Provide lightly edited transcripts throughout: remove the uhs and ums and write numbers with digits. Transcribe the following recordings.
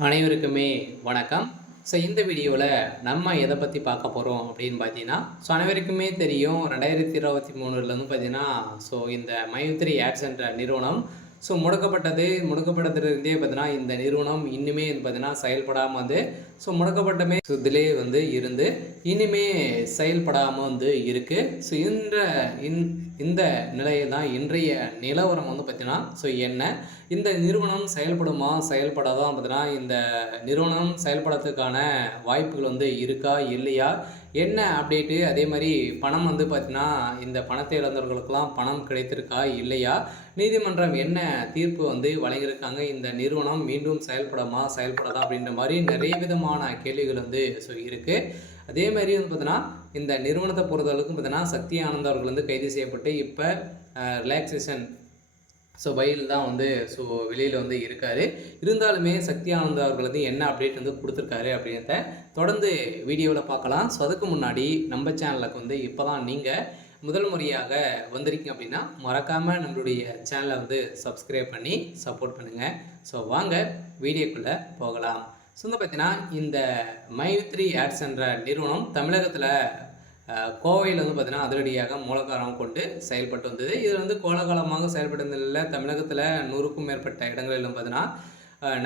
அனைவருக்குமே வணக்கம். இந்த வீடியோவில் நம்ம எதை பற்றி பார்க்க போகிறோம் அப்படின்னு பார்த்தீங்கன்னா, அனைவருக்குமே தெரியும் 2023லேருந்து பார்த்தீங்கன்னா, இந்த மைத்ரி ஆட்ஸ் என்ற நிறுவனம் முடக்கப்பட்டதுலேருந்தே பார்த்தீங்கன்னா, இந்த நிறுவனம் இன்னுமே பார்த்தீங்கன்னா செயல்படாமல் வந்து முடக்கப்பட்டமே இதிலே வந்து இருந்து இன்னுமே செயல்படாமல் வந்து இருக்குது. இந்த நிலையில் தான் இன்றைய நிலவரம் வந்து பார்த்தீங்கன்னா என்ன இந்த நிறுவனம் செயல்படுமா செயல்படாதான் பார்த்தீங்கன்னா இந்த நிறுவனம் செயல்படுறதுக்கான வாய்ப்புகள் வந்து இருக்கா இல்லையா, என்ன அப்டேட்டு, அதே மாதிரி பணம் வந்து பார்த்தீங்கன்னா இந்த பணத்தை இழந்தவர்களுக்கெல்லாம் பணம் கிடைத்திருக்கா இல்லையா, நீதிமன்றம் என்ன தீர்ப்பு வந்து வழங்கியிருக்காங்க, இந்த நிறுவனம் மீண்டும் செயல்படாதா அப்படின்ற மாதிரி நிறைய விதமான கேள்விகள் வந்து இருக்குது. அதே மாதிரி வந்து பார்த்தீங்கன்னா இந்த நிறுவனத்தை பொறுத்தளவுக்கு பார்த்தீங்கன்னா சக்தி ஆனந்த் அவர்கள் வந்து கைது செய்யப்பட்டு இப்போ ரிலாக்ஸேஷன் பையில் தான் வந்து வெளியில் வந்து இருக்கார். இருந்தாலுமே சக்தி ஆனந்த் அவர்கள் வந்து என்ன அப்டேட் வந்து கொடுத்துருக்காரு அப்படின்றத தொடர்ந்து வீடியோவில் பார்க்கலாம். அதுக்கு முன்னாடி நம்ம சேனலுக்கு வந்து இப்போ தான் நீங்கள் முதல் முறையாக வந்திருக்கீங்க அப்படின்னா மறக்காமல் நம்மளுடைய சேனலை வந்து சப்ஸ்கிரைப் பண்ணி சப்போர்ட் பண்ணுங்கள். வாங்க வீடியோக்குள்ளே போகலாம். பார்த்தீங்கன்னா இந்த மைத்ரி ஆட்ஸ் என்ற நிறுவனம் தமிழகத்தில் கோவையில் வந்து பார்த்தீங்கன்னா அதிரடியாக மூலகாரம் கொண்டு செயல்பட்டு வந்தது. இதில் வந்து கோலகாலமாக செயல்பட்டதில் தமிழகத்தில் 100க்கும் மேற்பட்ட இடங்களிலும் பார்த்தீங்கன்னா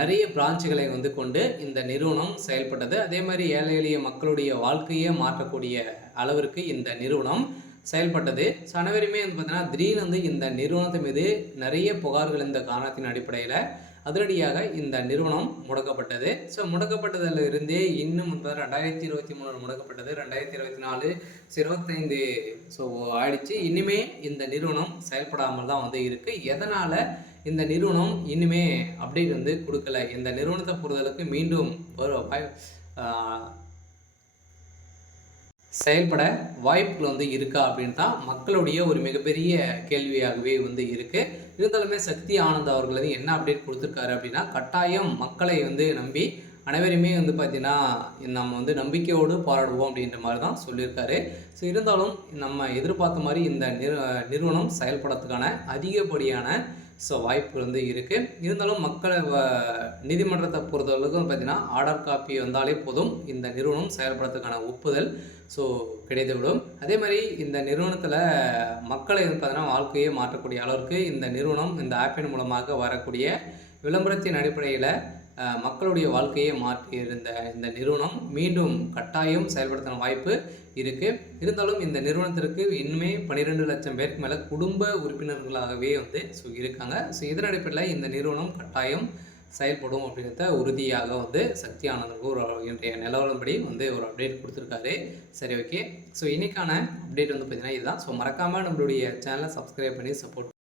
நிறைய பிரான்ச்சுகளை வந்து கொண்டு இந்த நிறுவனம் செயல்பட்டது. அதே மாதிரி ஏழை எளிய மக்களுடைய வாழ்க்கையை மாற்றக்கூடிய அளவிற்கு இந்த நிறுவனம் செயல்பட்டது. அனைவருமே வந்து பார்த்தீங்கன்னா திடீர்னு வந்து இந்த நிறுவனத்தின் மீது நிறைய புகார்கள் இந்த காரணத்தின் அடிப்படையில் அதிரடியாக இந்த நிறுவனம் முடக்கப்பட்டது. முடக்கப்பட்டதில் இருந்தே இன்னும் 2023 முடக்கப்பட்டது, 2024 25 ஆயிடுச்சு. இனிமே இந்த நிறுவனம் செயல்படாமல் தான் வந்து இருக்குது. எதனால் இந்த நிறுவனம் இனிமே அப்டேட் வந்து கொடுக்கல, இந்த நிறுவனத்தை பொறுத்தளவுக்கு மீண்டும் செயல்பட வாய்ப்புகள் வந்து இருக்கா அப்படின்னு தான் மக்களுடைய ஒரு மிகப்பெரிய கேள்வியாகவே வந்து இருக்குது. இருந்தாலுமே சக்தி ஆனந்த் அவர்கள் வந்து என்ன அப்டேட் கொடுத்துருக்காரு அப்படின்னா, கட்டாயம் மக்களை வந்து நம்பி அனைவருமே வந்து பார்த்திங்கன்னா நம்ம வந்து நம்பிக்கையோடு போராடுவோம் அப்படின்ற மாதிரி தான் சொல்லியிருக்காரு. இருந்தாலும் நம்ம எதிர்பார்த்த மாதிரி இந்த நிறுவனம் செயல்படுறதுக்கான அதிகப்படியான வாய்ப்பு வந்து இருக்குது. இருந்தாலும் மக்களை நீதிமன்றத்தை பொறுத்தளவுக்கு பார்த்திங்கன்னா ஆர்டர் காப்பி வந்தாலே போதும் இந்த நிறுவனம் செயல்படுறதுக்கான ஒப்புதல் கிடைத்துவிடும். அதே மாதிரி இந்த நிறுவனத்தில் மக்களை பார்த்தீங்கன்னா வாழ்க்கையை மாற்றக்கூடிய அளவிற்கு இந்த நிறுவனம் இந்த ஆப்பின் மூலமாக வரக்கூடிய விளம்பரத்தின் அடிப்படையில் மக்களுடைய வாழ்க்கையை மாற்றியிருந்த இந்த நிறுவனம் மீண்டும் கட்டாயம் செயல்படுத்தின வாய்ப்பு இருக்குது. இருந்தாலும் இந்த நிறுவனத்திற்கு இன்னுமே 12 லட்சம் பேருக்கு மேலே குடும்ப உறுப்பினர்களாகவே வந்து இருக்காங்க. இதன் அடிப்படையில் இந்த நிறுவனம் கட்டாயம் செயல்படும் அப்படின்றத உறுதியாக வந்து சக்தி ஆனந்துக்கு ஒரு இன்றைய நிலவரப்படி வந்து ஒரு அப்டேட் கொடுத்துருக்காரு. சரி, ஓகே. இன்றைக்கான அப்டேட் வந்து பார்த்திங்கன்னா இதுதான். மறக்காமல் நம்மளுடைய சேனலை சப்ஸ்கிரைப் பண்ணி சப்போர்ட்